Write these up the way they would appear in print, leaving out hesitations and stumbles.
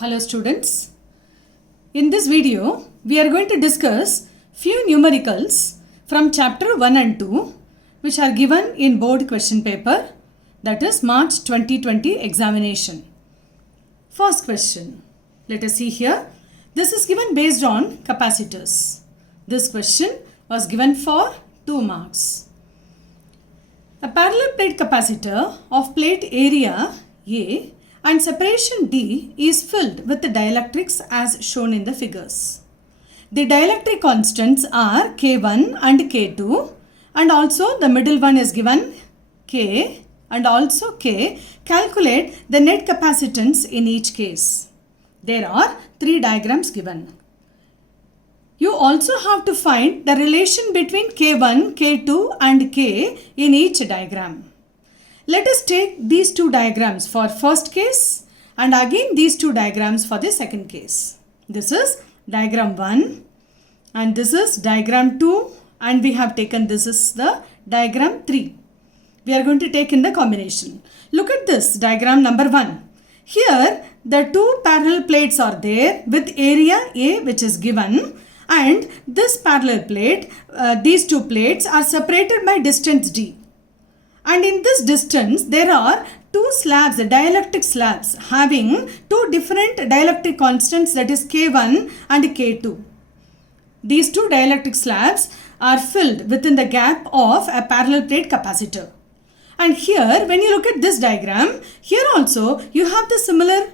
Hello students. In this video, we are going to discuss few numericals from chapter 1 and 2 which are given in board question paper, that is March 2020 examination. First question. Let us see here. This is given based on capacitors. This question was given for 2 marks. A parallel plate capacitor of plate area A and separation D is filled with the dielectrics as shown in the figures. The dielectric constants are K1 and K2, and also the middle one is given K and also K. Calculate the net capacitance in each case. There are 3 diagrams given. You also have to find the relation between K1, K2 and K in each diagram. Let us take these 2 diagrams for first case and again these 2 diagrams for the second case. This is diagram 1 and this is diagram 2, and we have taken this is the diagram 3. We are going to take in the combination. Look at this diagram number 1. Here the 2 parallel plates are there with area A which is given, and this parallel plate, these 2 plates are separated by distance D. And in this distance, there are 2 slabs, dielectric slabs, having 2 different dielectric constants, that is K1 and K2. These 2 dielectric slabs are filled within the gap of a parallel plate capacitor. And here, when you look at this diagram, here also you have the similar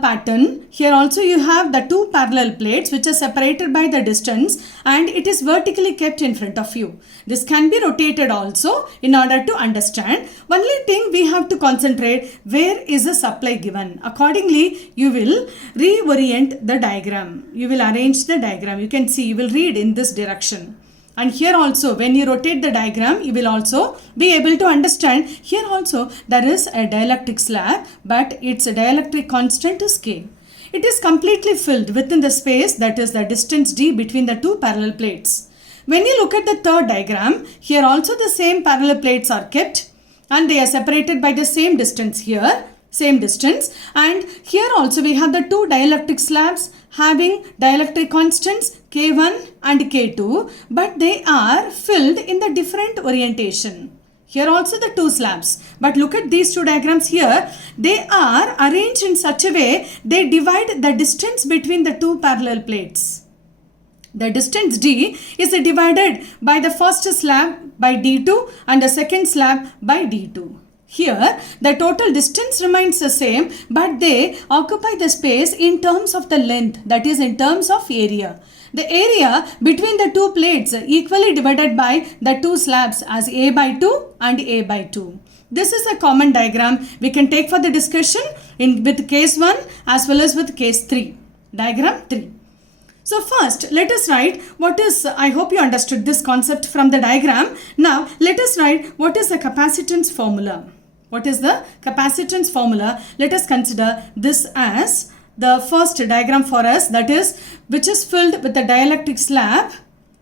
pattern. Here also you have the 2 parallel plates which are separated by the distance, and it is vertically kept in front of you. This can be rotated also in order to understand. Only thing we have to concentrate, where is the supply given. Accordingly, you will reorient the diagram. You will arrange the diagram. You can see, you will read in this direction. And here also, when you rotate the diagram, you will also be able to understand. Here also there is a dielectric slab, but its dielectric constant is K. It is completely filled within the space, that is the distance D between the 2 parallel plates. When you look at the third diagram, here also the same parallel plates are kept and they are separated by the same distance here. Same distance, and here also we have the 2 dielectric slabs having dielectric constants K1 and K2, but they are filled in the different orientation. Here also the 2 slabs, but look at these 2 diagrams here. They are arranged in such a way they divide the distance between the 2 parallel plates. The distance D is divided by the first slab by D2 and the second slab by D2. Here, the total distance remains the same, but they occupy the space in terms of the length, that is in terms of area. The area between the 2 plates equally divided by the 2 slabs as A by 2 and A by 2. This is a common diagram we can take for the discussion with case 1 as well as with case 3. Diagram 3. So first, let us write what is, I hope you understood this concept from the diagram. Now, let us write what is the capacitance formula. What is the capacitance formula? Let us consider this as the first diagram for us, that is, which is filled with the dielectric slab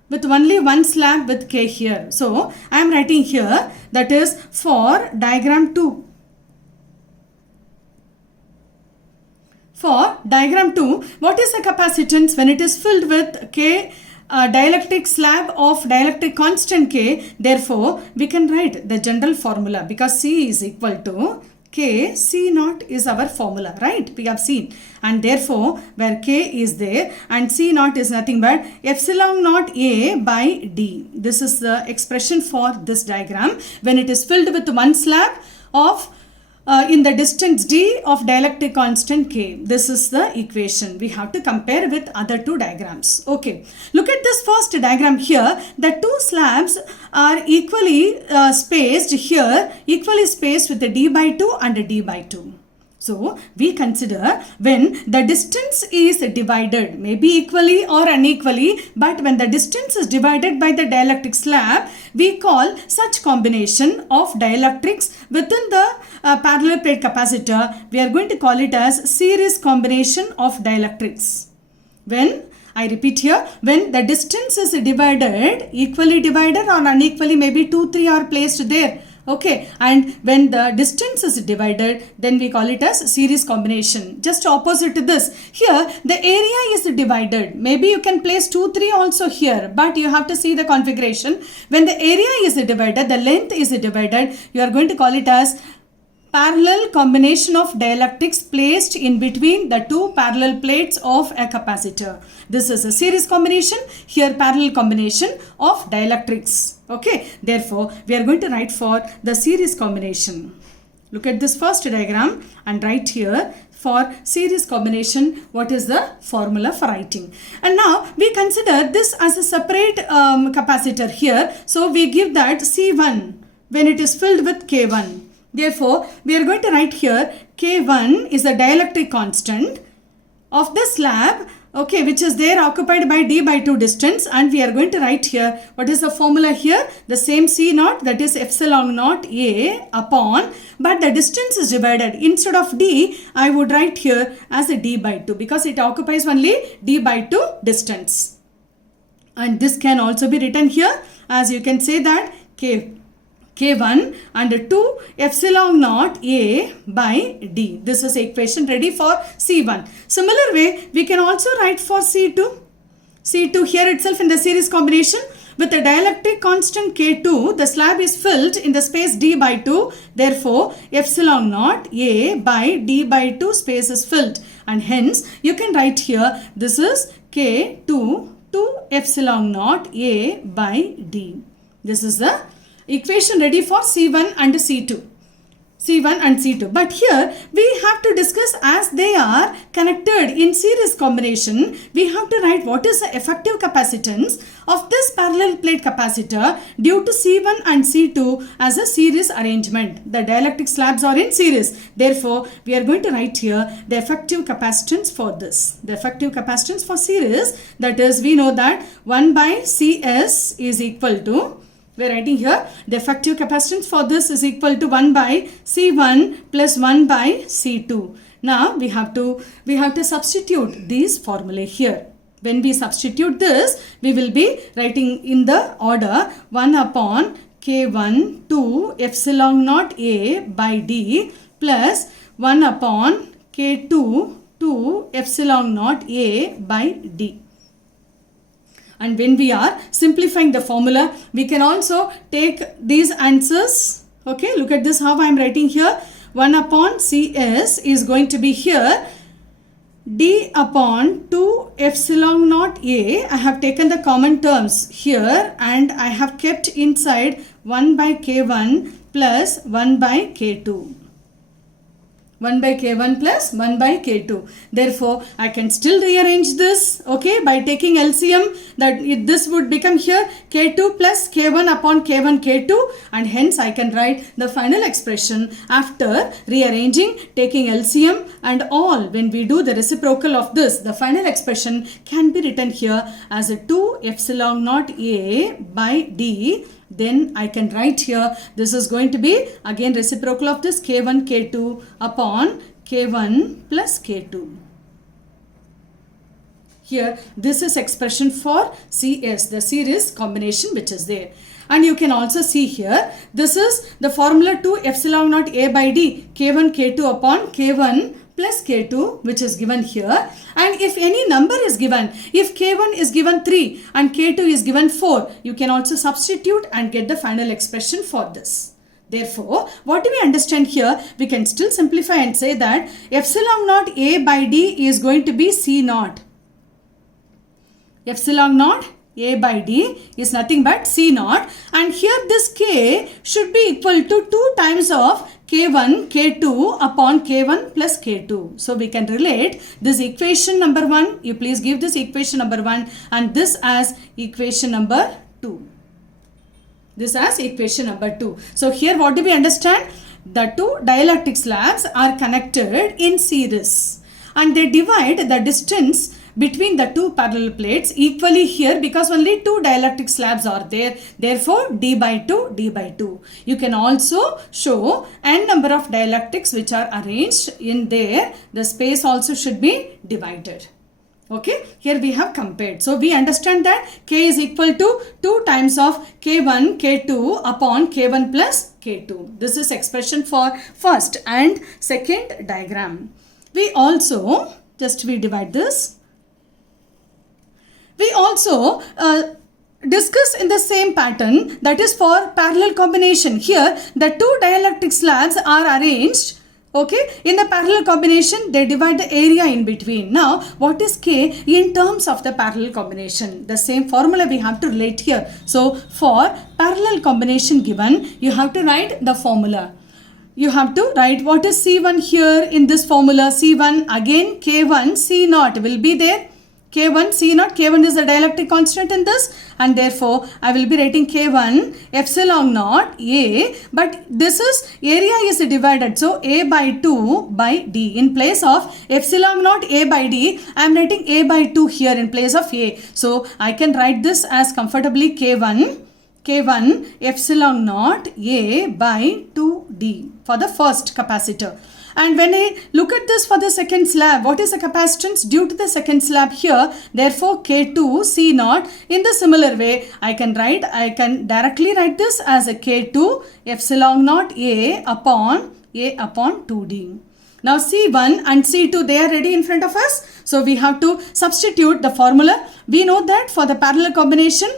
with only 1 slab with K here. So, I am writing here, that is for diagram 2. For diagram 2, what is the capacitance when it is filled with K dielectric slab of dielectric constant K? Therefore, we can write the general formula, because C is equal to K, C naught is our formula, right? We have seen. And therefore, where K is there and C naught is nothing but epsilon naught A by D. This is the expression for this diagram when it is filled with 1 slab of in the distance D of dielectric constant K. This is the equation. We have to compare with other 2 diagrams. Okay. Look at this first diagram here. The 2 slabs are equally spaced here, equally spaced with the D by 2 and the D by 2. So, we consider when the distance is divided, maybe equally or unequally, but when the distance is divided by the dielectric slab, we call such combination of dielectrics within the parallel plate capacitor, we are going to call it as series combination of dielectrics. When, I repeat here, when the distance is divided, equally divided or unequally, maybe 2, 3 are placed there. Okay, and when the distance is divided, then we call it as series combination. Just opposite to this, here the area is divided. Maybe you can place 2, 3 also here, but you have to see the configuration. When the area is divided, the length is divided, you are going to call it as parallel combination of dielectrics placed in between the two parallel plates of a capacitor. This is a series combination, here parallel combination of dielectrics. Okay, therefore we are going to write for the series combination. Look at this first diagram and write here for series combination what is the formula for writing. And now we consider this as a separate capacitor here. So we give that C1 when it is filled with K1. Therefore, we are going to write here K1 is the dielectric constant of the slab, okay, which is there occupied by d by 2 distance, and we are going to write here what is the formula here, the same C naught, that is epsilon naught A upon, but the distance is divided. Instead of d, I would write here as a d by 2 because it occupies only d by 2 distance. And this can also be written here as you can say that K1 and 2 epsilon naught A by D. This is equation ready for C1. Similar way, we can also write for C2. C2 here itself in the series combination with the dielectric constant K2, the slab is filled in the space D by 2. Therefore, epsilon naught A by D by 2 space is filled. And hence, you can write here, this is K2 to epsilon naught A by D. This is the equation ready for C1 and C2. C1 and C2. But here we have to discuss as they are connected in series combination. We have to write what is the effective capacitance of this parallel plate capacitor due to C1 and C2 as a series arrangement. The dielectric slabs are in series. Therefore, we are going to write here the effective capacitance for this. The effective capacitance for series, that is, we know that 1 by Cs is equal to, we are writing here the effective capacitance for this is equal to 1 by C1 plus 1 by C2. Now we have to substitute these formulae here. When we substitute this, we will be writing in the order 1 upon K1 to epsilon naught A by D plus 1 upon K2 to epsilon naught A by D. And when we are simplifying the formula, we can also take these answers. Okay, look at this how I am writing here. 1 upon Cs is going to be here d upon 2 epsilon naught A. I have taken the common terms here and I have kept inside 1 by K1 plus 1 by K2. 1 by K1 plus 1 by K2. Therefore, I can still rearrange this, okay, by taking LCM, that this would become here K2 plus K1 upon K1 K2, and hence I can write the final expression after rearranging, taking LCM and all. When we do the reciprocal of this, the final expression can be written here as a 2 epsilon naught A by D. Then I can write here, this is going to be again reciprocal of this K1 K2 upon K1 plus K2. Here this is expression for CS, the series combination which is there. And you can also see here, this is the formula 2 epsilon naught A by D, K1 K2 upon K1 plus K2 which is given here. And if any number is given, if K1 is given 3 and K2 is given 4, you can also substitute and get the final expression for this. Therefore, what do we understand here? We can still simplify and say that epsilon naught A by D is going to be C naught. Epsilon naught A by D is nothing but C naught, and here this K should be equal to 2 times of K1 K2 upon K1 plus K2. So we can relate this equation number 1. You please give this equation number 1 and this as equation number 2. This as equation number 2. So here what do we understand? The two dielectric slabs are connected in series and they divide the distance between the two parallel plates equally here because only two dielectric slabs are there. Therefore, d by 2, d by 2. You can also show n number of dielectrics which are arranged in there. The space also should be divided. Okay, here we have compared. So we understand that K is equal to 2 times of K1, K2 upon K1 plus K2. This is expression for first and second diagram. We also, we divide this. We also discuss in the same pattern, that is for parallel combination. Here the two dielectric slabs are arranged. Okay, in the parallel combination, they divide the area in between. Now, what is K in terms of the parallel combination? The same formula we have to relate here. So, for parallel combination given, you have to write the formula. You have to write what is C1 here in this formula. C1, again K1, C0 will be there. K1, C0, K1 is the dielectric constant in this, and therefore I will be writing K1 epsilon naught A, but this is area is divided, so A by 2 by D. In place of epsilon naught A by D, I am writing A by 2 here in place of A. So I can write this as comfortably K1 epsilon naught A by 2D for the first capacitor. And when I look at this for the second slab, what is the capacitance due to the second slab here? Therefore, K2 C0. In the similar way, I can directly write this as a K2 epsilon naught A upon 2D. Now C1 and C2, they are ready in front of us. So we have to substitute the formula. We know that for the parallel combination,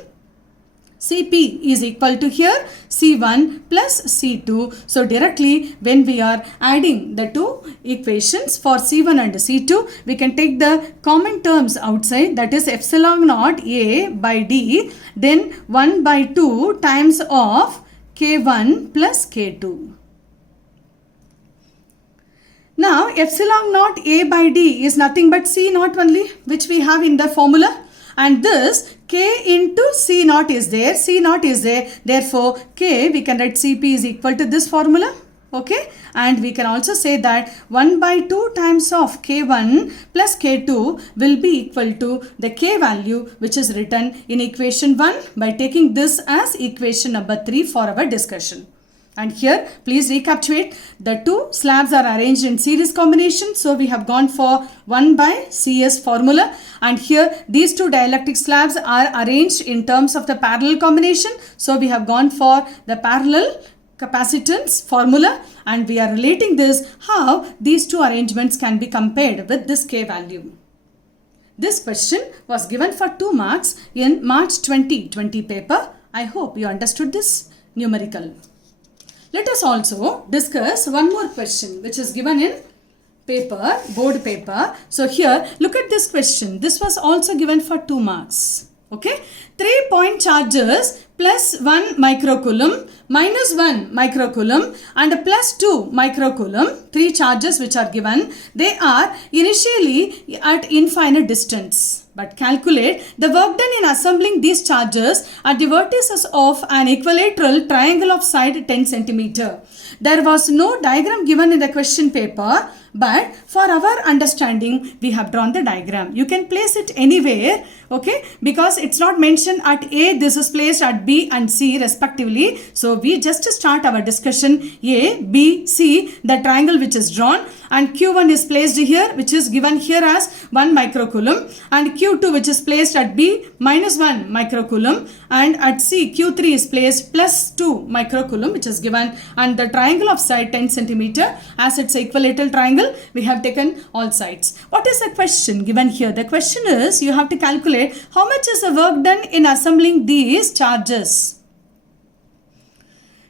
Cp is equal to here C1 plus C2. So directly when we are adding the two equations for C1 and C2, we can take the common terms outside, that is epsilon naught A by D, then 1 by 2 times of K1 plus K2. Now epsilon naught A by D is nothing but C0 only, which we have in the formula. And this K into C0 is there, C0 is there, therefore K, we can write Cp is equal to this formula, okay, and we can also say that 1 by 2 times of K1 plus K2 will be equal to the K value which is written in equation 1 by taking this as equation number 3 for our discussion. And here, please recapitulate, the two slabs are arranged in series combination. So we have gone for 1 by CS formula. And here, these two dielectric slabs are arranged in terms of the parallel combination. So we have gone for the parallel capacitance formula. And we are relating this, how these two arrangements can be compared with this K value. This question was given for 2 marks in March 2020 paper. I hope you understood this numerical. Let us also discuss one more question which is given in paper, board paper. So here, look at this question. This was also given for 2 marks. Okay. 3-point charges plus 1 microcoulomb, minus 1 microcoulomb and plus 2 microcoulomb. 3 charges which are given. They are initially at infinite distance. But calculate the work done in assembling these charges at the vertices of an equilateral triangle of side 10 cm. There was no diagram given in the question paper, but for our understanding, we have drawn the diagram. You can place it anywhere, okay, because it's not mentioned at A, this is placed at B and C respectively. So we just start our discussion A, B, C, the triangle which is drawn, and Q1 is placed here, which is given here as 1 microcoulomb, and Q2 which is placed at B minus 1 microcoulomb, and at C Q3 is placed plus 2 microcoulomb which is given, and the triangle of side 10 cm, as it's equilateral triangle, we have taken all sides. What is the question given here? The question is, you have to calculate how much is the work done in assembling these charges.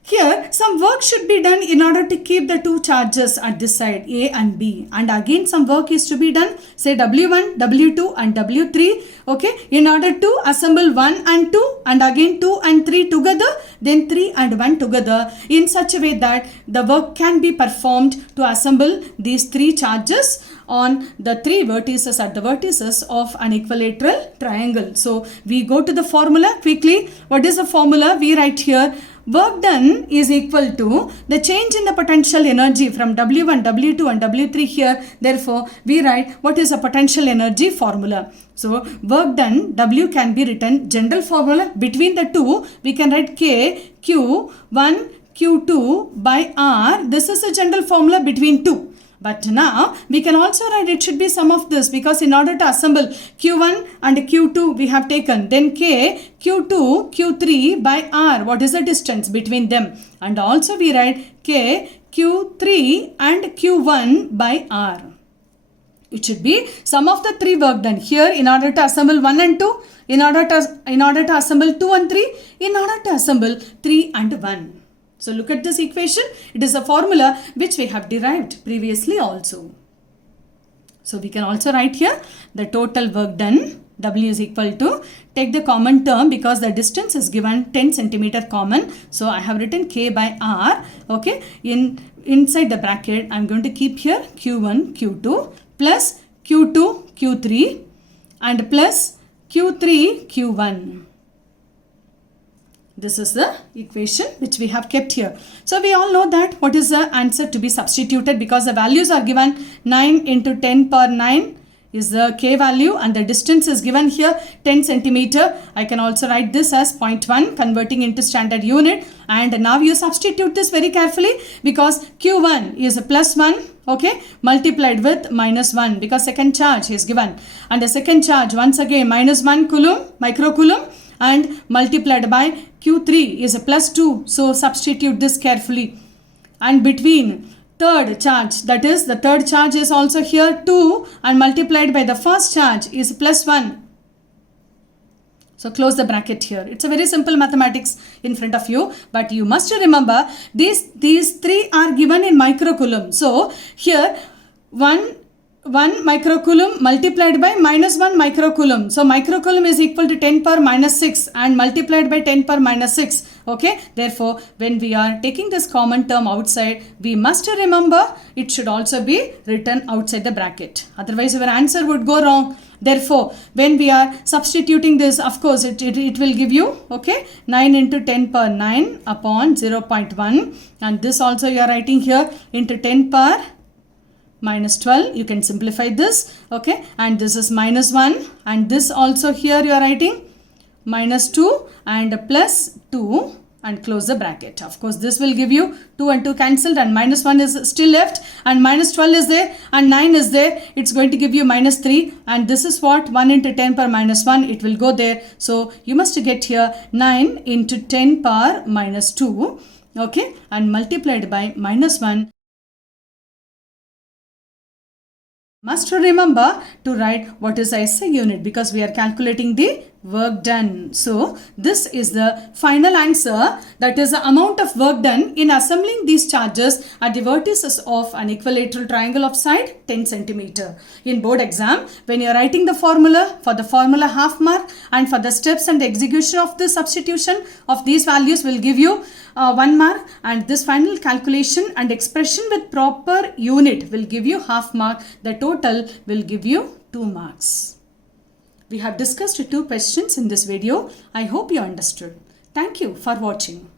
Here, some work should be done in order to keep the two charges at this side, A and B. And again, some work is to be done, say W1, W2 and W3, okay, in order to assemble 1 and 2 and again 2 and 3 together, then 3 and 1 together in such a way that the work can be performed to assemble these 3 charges on the 3 vertices at the vertices of an equilateral triangle. So, we go to the formula quickly. What is the formula? We write here, work done is equal to the change in the potential energy from W1, W2 and W3 here. Therefore, we write what is a potential energy formula. So, work done, W can be written general formula. Between the two, we can write K, Q, 1, Q2 by R. This is a general formula between 2. But now we can also write it should be sum of this, because in order to assemble Q1 and Q2 we have taken, then K, Q2, Q3 by R. What is the distance between them? And also we write K, Q3 and Q1 by R. It should be sum of the three work done. Here in order to assemble 1 and 2, in order to assemble 2 and 3, in order to assemble 3 and 1. So look at this equation. It is a formula which we have derived previously also. So we can also write here the total work done, W is equal to, take the common term because the distance is given 10 centimeter common. So I have written K by R. Okay. Inside the bracket I am going to keep here Q1, Q2 plus Q2, Q3 and plus Q3, Q1. This is the equation which we have kept here. So we all know that what is the answer to be substituted, because the values are given 9 into 10 power 9 is the K value and the distance is given here 10 centimeter. I can also write this as 0.1 converting into standard unit, and now you substitute this very carefully because Q1 is a plus 1, okay, multiplied with minus 1 because second charge is given, and the second charge once again minus 1 coulomb, microcoulomb, and multiplied by Q3 is a plus 2. So substitute this carefully, and between third charge, that is the third charge is also here 2 and multiplied by the first charge is plus 1. So close the bracket here. It's a very simple mathematics in front of you, but you must remember these three are given in microcoulomb. So here 1 microcoulomb multiplied by minus 1 microcoulomb. So microcoulomb is equal to 10 power minus 6 and multiplied by 10 power minus 6. Okay. Therefore, when we are taking this common term outside, we must remember it should also be written outside the bracket. Otherwise, your answer would go wrong. Therefore, when we are substituting this, of course, it will give you, okay, 9 into 10 power 9 upon 0.1. And this also you are writing here into 10 power minus 12. You can simplify this, okay, and this is minus 1, and this also here you are writing minus 2 and plus 2 and close the bracket. Of course, this will give you 2 and 2 cancelled and minus 1 is still left and minus 12 is there and 9 is there. It's going to give you minus 3, and this is what 1 into 10 power minus 1, it will go there. So you must get here 9 into 10 power minus 2, okay, and multiplied by minus 1. Must remember to write what is SI unit because we are calculating the work done. So this is the final answer, that is the amount of work done in assembling these charges at the vertices of an equilateral triangle of side 10 centimeter. In board exam, when you are writing the formula, for the formula half mark, and for the steps and the execution of the substitution of these values will give you 1 mark, and this final calculation and expression with proper unit will give you half mark. The total will give you 2 marks. We have discussed 2 questions in this video. I hope you understood. Thank you for watching.